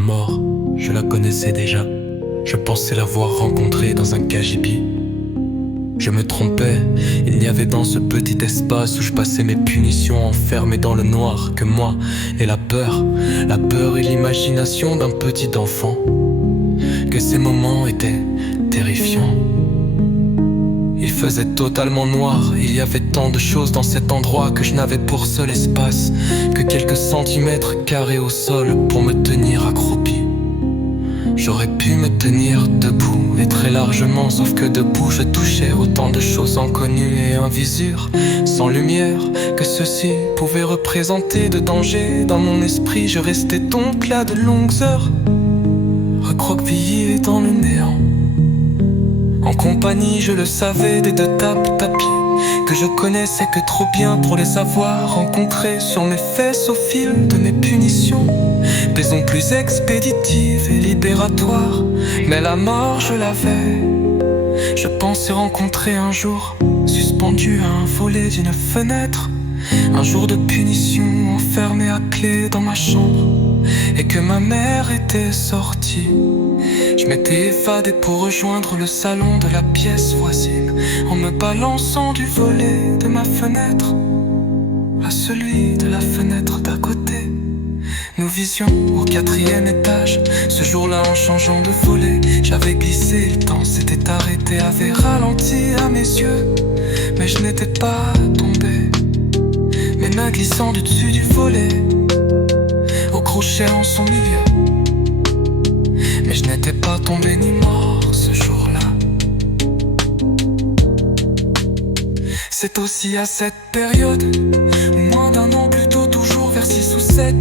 mort, je la connaissais déjà. Je pensais l'avoir rencontrée dans un KGB. Je me trompais, il n'y avait dans ce petit espace où je passais mes punitions enfermé dans le noir que moi et la peur et l'imagination d'un petit enfant. Que ces moments étaient terrifiants. Il faisait totalement noir, il y avait tant de choses dans cet endroit que je n'avais pour seul espace que quelques centimètres carrés au sol pour me tenir accroupi. J'aurais pu me tenir debout et très largement, sauf que debout je touchais autant de choses inconnues et invisures, sans lumière, que ceci pouvait représenter de danger. Dans mon esprit je restais donc là de longues heures, recroquevillé dans le néant. En compagnie, je le savais, des deux tapis que je connaissais que trop bien pour les avoir rencontrés sur mes fesses au fil de mes punitions. Baisons plus expéditives et libératoires, mais la mort je l'avais. Je pensais rencontrer un jour, suspendu à un volet d'une fenêtre, un jour de punition enfermé à clé dans ma chambre, et que ma mère était sortie. Je m'étais évadé pour rejoindre le salon de la pièce voisine, en me balançant du volet de ma fenêtre à celui de la fenêtre d'à côté. Nous visions au 4e étage. Ce jour-là, en changeant de volet, j'avais glissé, le temps s'était arrêté, avait ralenti à mes yeux, mais je n'étais pas tombé. Mes mains glissant du dessus du volet, au crochet en son milieu. Mais je n'étais pas tombé ni mort ce jour-là. C'est aussi à cette période, moins d'un an plus tôt, toujours vers 6 ou 7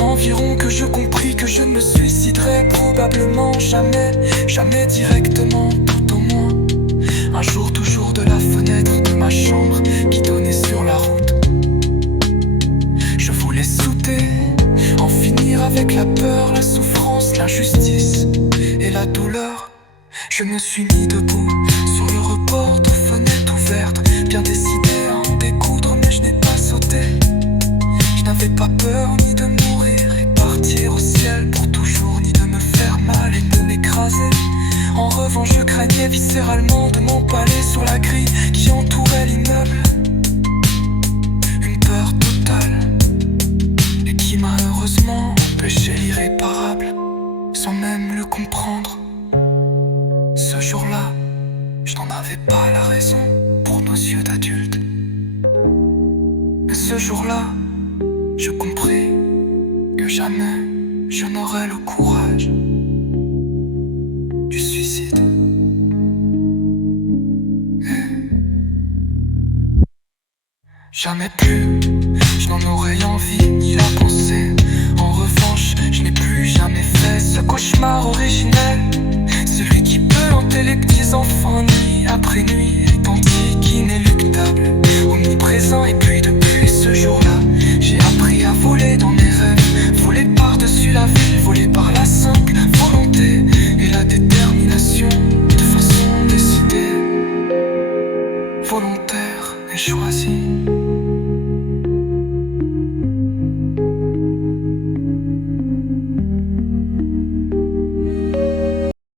environ, que je compris que je ne me suiciderais probablement jamais, jamais directement, tout au moins. Un jour toujours de la fenêtre de ma chambre qui donnait sur la route, je voulais sauter, en finir avec la peur, la souffrance, l'injustice et la douleur. Je me suis mis debout sur le rebord de fenêtre ouverte, bien décidé à en découdre, mais je n'ai pas sauté. Je n'avais pas peur ni de mourir et partir au ciel pour toujours, ni de me faire mal et de m'écraser. En revanche, je craignais viscéralement de m'empaler sur la grille qui entourait l'immeuble. Une peur totale et qui m'a heureusement empêché l'irréparable, sans même le comprendre. Ce jour-là, je n'en avais pas la raison pour nos yeux d'adultes. Mais ce jour-là, je compris que jamais je n'aurais le courage du suicide. Jamais plus, je n'en aurais envie ni la pensée. En revanche, je n'ai plus jamais fait ce cauchemar originel, celui qui peut hanter les petits enfants nuit après nuit, identique, inéluctable, omniprésent. Et puis depuis ce jour-là, j'ai appris à voler dans mes rêves, voler par-dessus la ville,